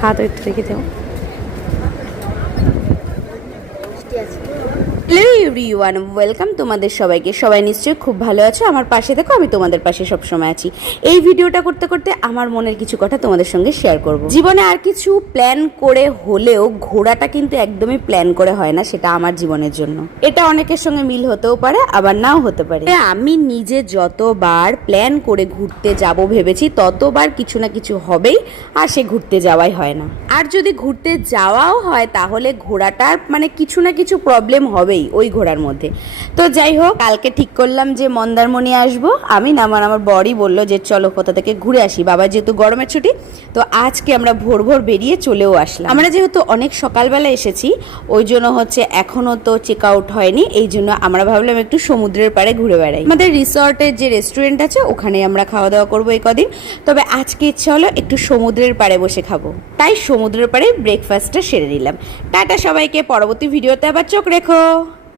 খাওয়া একটু রেখে দাও। হ্যালো এভরিওয়ান, ওয়েলকাম তোমাদের সবাইকে। সবাই নিশ্চয়ই খুব ভালো আছো, আমার পাশে দেখো, আমি তোমাদের পাশে সবসময় আছি। এই ভিডিওটা করতে করতে আমার মনের কিছু কথা তোমাদের সঙ্গে শেয়ার করব। জীবনে আর কিছু প্ল্যান করে হলেও ঘোরাটা কিন্তু একদমই প্ল্যান করে হয় না, সেটা আমার জীবনের জন্য। এটা অনেকের সঙ্গে মিল হতেও পারে, আবার নাও হতে পারে। আমি নিজে যতবার প্ল্যান করে ঘুরতে যাব ভেবেছি, ততবার কিছু না কিছু হবেই, আর সে ঘুরতে যাওয়াই হয় না। আর যদি ঘুরতে যাওয়াও হয় তাহলে ঘোরাটার মানে কিছু না কিছু প্রবলেম হবেই ওই ঘোরার মধ্যে। তো যাই হোক, কালকে ঠিক করলাম যে মন্দারমণি আসবো আমি না, আমার বরই বললো যে চলো কোথা থেকে ঘুরে আসি, বাবা যেহেতু গরমের ছুটি। তো আজকে আমরা ভোর ভোর বেরিয়ে চলেও আসলাম। আমরা যেহেতু অনেক সকালবেলা এসেছি, ওই জন্য হচ্ছে এখনো তো চেক আউট হয়নি, এই জন্য আমরা ভাবলাম একটু সমুদ্রের পাড়ে ঘুরে বেড়াই। আমাদের রিসর্টের যে রেস্টুরেন্ট আছে ওখানে আমরা খাওয়া দাওয়া করবো এই কদিন। তবে আজকে ইচ্ছা হলো একটু সমুদ্রের পাড়ে বসে খাবো, তাই সমুদ্রের পাড়ে ব্রেকফাস্টটা সেরে নিলাম। টাটা সবাইকে, পরবর্তী ভিডিওতে আবার চোখ রেখো।